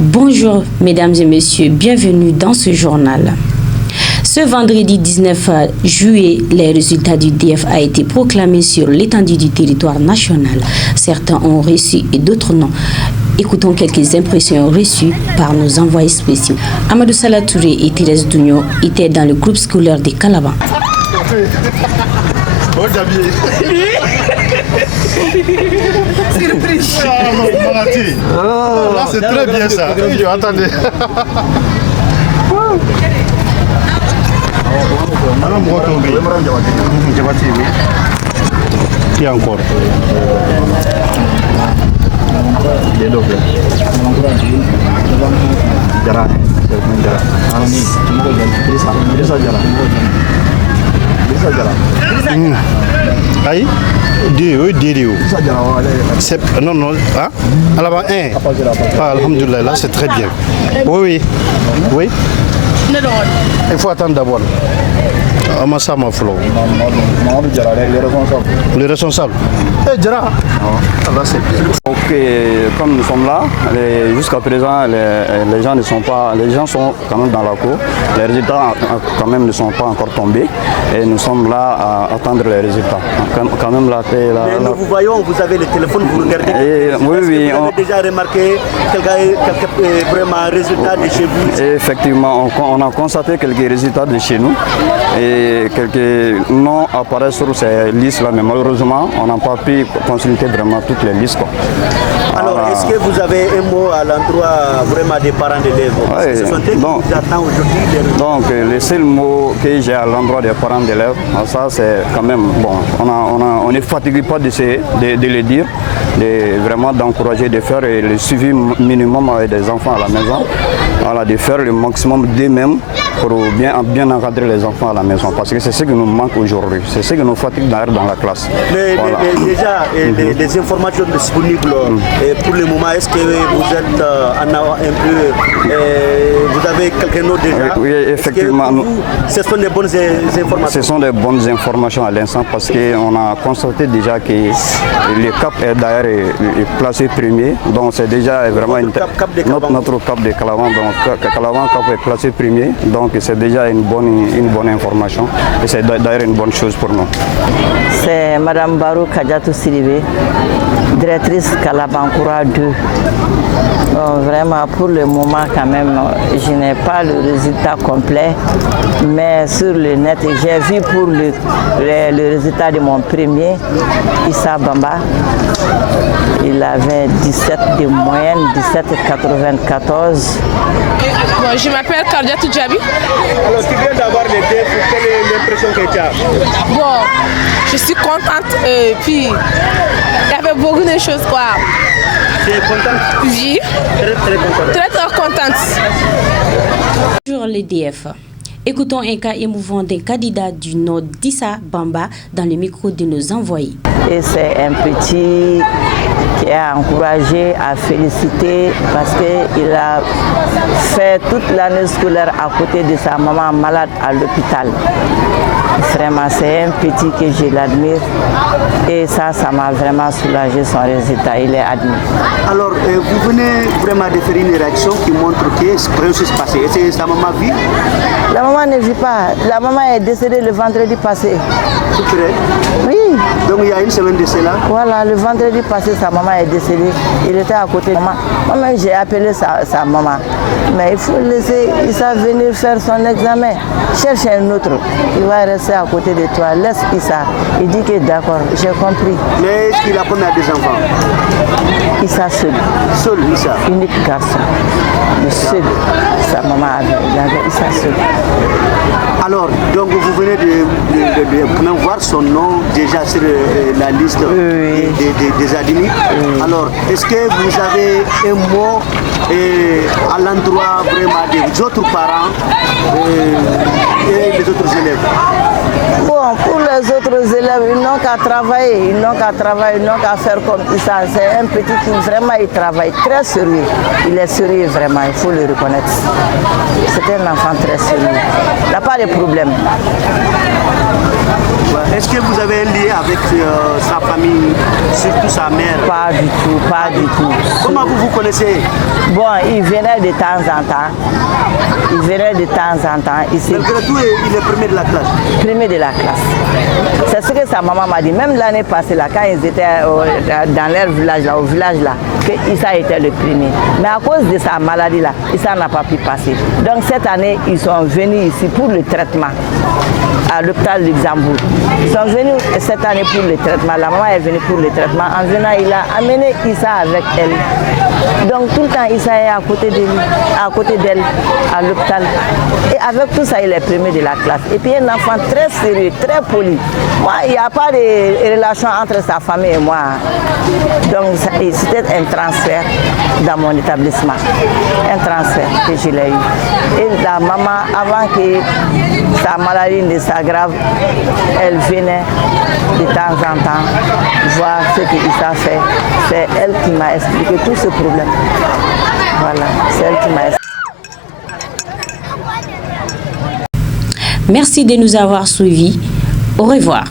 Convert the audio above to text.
Bonjour mesdames et messieurs, bienvenue dans ce journal. Ce vendredi 19 juillet, les résultats du DEF a été proclamés sur l'étendue du territoire national. Certains ont reçu et d'autres non. Écoutons quelques impressions reçues par nos envoyés spéciaux. Amadou Salatouré et Thérèse Dougno étaient dans le groupe scolaire de Calaban. Surprise. Là, c'est très bien ça. Attendez. Qui encore? Aïe, non, non, hein? À la bas, ah, alhamdoulilah, là c'est très bien. Oui. Il faut attendre d'abord. Amassama Flo. Les responsables. Ok, comme nous sommes là, jusqu'à présent, les gens sont quand même dans la cour. Les résultats quand même ne sont pas encore tombés et nous sommes là à attendre les résultats. Quand même Mais nous vous voyons, vous avez le téléphone, vous regardez. Oui, vous avez déjà remarqué quelques vraiment résultats de chez vous? Effectivement, on a constaté quelques résultats de chez nous et quelques noms apparaissent sur ces listes-là, mais malheureusement, on n'a pas pu consulter vraiment toutes les listes. Alors, est-ce que vous avez un mot à l'endroit vraiment des parents d'élèves? Ce sont eux qui vous attendent aujourd'hui. Donc, le seul mot que j'ai à l'endroit des parents d'élèves, ça c'est quand même, bon, on n'est fatigué pas de le dire, vraiment d'encourager, de faire le suivi minimum avec des enfants à la maison, voilà, de faire le maximum d'eux-mêmes pour bien encadrer les enfants à la maison, parce que c'est ce qui nous manque aujourd'hui, c'est ce qui nous fatigue dans la classe. Mais déjà, les informations disponibles pour le moment, est-ce que vous êtes vous avez quelqu'un d'autre déjà? Oui, effectivement. Ce sont des bonnes informations? Ce sont des bonnes informations à l'instant, parce qu'on a constaté déjà que le CAP est d'ailleurs placé premier, donc c'est déjà vraiment notre CAP de Calaban, donc Calaban CAP est placé premier, donc c'est déjà une bonne information et c'est d'ailleurs une bonne chose pour nous. C'est Madame Barou Kadiatou Sidibé, directrice Calabancoura 2. Vraiment, pour le moment, quand même, je n'ai pas le résultat complet, mais sur le net, j'ai vu pour le résultat de mon premier, Issa Bamba. Il avait 17 de moyenne, 17,94. Bon, je m'appelle Kardiatou Djabi. Alors, tu viens d'avoir les DEF, quelle est l'impression que tu as? Bon, je suis contente et puis il y avait beaucoup de choses quoi. Tu es contente? Oui. Très contente. Très contente. Bonjour les DF. Écoutons un cas émouvant d'un candidat du Nord d'Issa Bamba dans le micro de nos envoyés. Et c'est un petit qui a encouragé, à féliciter parce qu'il a fait toute l'année scolaire à côté de sa maman malade à l'hôpital. Vraiment, c'est un petit que je l'admire et ça m'a vraiment soulagé son résultat, il est admis. Alors, vous venez vraiment de faire une réaction qui montre que ce processus passé. Est-ce que sa maman vit? La maman ne vit pas, la maman est décédée le vendredi passé. C'est vrai? Oui. Donc il y a une semaine de cela? Voilà, le vendredi passé, sa maman est décédée, il était à côté de maman. Moi-même, j'ai appelé sa maman. Mais il faut laisser Issa venir faire son examen. Cherche un autre, il va rester à côté de toi. Laisse Issa. Il dit que d'accord, j'ai compris. Mais est-ce qu'il a combien des enfants? Issa seul. Seul, Issa? Unique garçon. Le seul. Sa maman avait Issa seul. Alors, donc vous venez de voir son nom déjà sur la liste des admis. Alors, est-ce que vous avez un mot à l'endroit vraiment des autres parents et des autres élèves? Bon, pour les autres élèves, ils n'ont qu'à travailler, ils n'ont qu'à faire comme ça. C'est un petit qui vraiment il travaille très sérieux. Il est sérieux vraiment, il faut le reconnaître. C'est un enfant très sérieux. Il n'a pas de problème. Ouais. Est-ce que vous avez un lien avec sa famille, surtout sa mère? Pas du tout, pas du tout. Comment vous vous connaissez? Bon, il venait de temps en temps. Il venait de temps en temps. Malgré tout, il est premier de la classe. Premier de la classe. C'est ce que sa maman m'a dit. Même l'année passée, là, quand ils étaient dans leur village, là, au village, là, que Issa était le premier. Mais à cause de sa maladie, là, Issa n'a pas pu passer. Donc cette année, ils sont venus ici pour le traitement à l'hôpital Luxembourg. Ils sont venus cette année pour le traitement. La maman est venue pour le traitement. En venant, il a amené Issa avec elle. Donc tout le temps, Issa est à côté de lui, à côté d'elle, à l'hôpital. Et avec tout ça, il est premier de la classe. Et puis un enfant très sérieux, très poli. Moi, il n'y a pas de relation entre sa famille et moi. Donc c'était un transfert dans mon établissement. Un transfert que je l'ai eu. Et la maman, avant que sa maladie ne s'aggrave, elle venait de temps en temps voir ce qu'Issa fait. C'est elle qui m'a expliqué tout ce problème. Voilà, c'est elle qui m'a expliqué. Merci de nous avoir suivis. Au revoir.